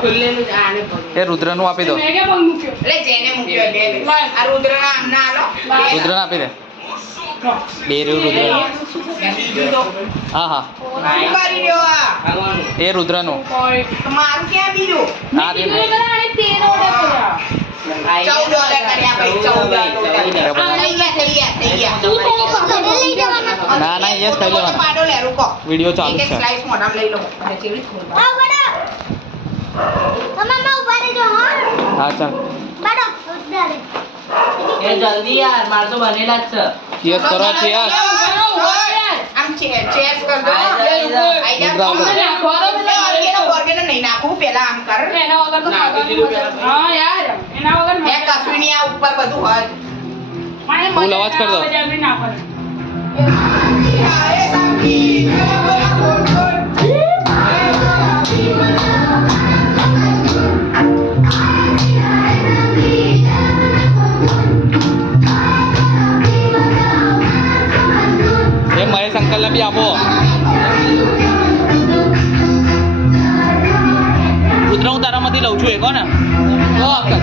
ખુલ્લેલું જ આને એ રુદ્રનું આપી દો. મેં કે પગ મૂક્યો એટલે જેને મૂક્યો એટલે આ રુદ્રના આમના આલો રુદ્રને આપી દે. બે રહ્યું રુદ્ર. હા હા શું કરી રહ્યો આ એ રુદ્રનું. તો મારું ક્યાં બીજું આ રે. 14 ઓર્ડર કર્યા ભાઈ 14 થઈ ગયા ના ના યસ ખાઈ લેવાના. પાડો લે રૂકો વિડિયો ચાલુ એક છે. સ્લાઈસ મોઢામાં લઈ લો અને ચેવી ખોલવા હા ચાલ એ જલ્દી યાર માર તો બનેલા જ છે. યસ કરો યસ. આમ ચેસ કર દો રુદ્ર ઓર્ગેનો નહીં નાખું પેલા આમ કર એના વગર તો હા યાર એના વગર મે કસવીની આ ઉપર બધું હોય ફૂલ અવાજ કર દો. એ મહેશ અંકલને બી આપો. રુદ્ર હું તારામાંથી લઉં છું એ કોને? ઓ અંકલ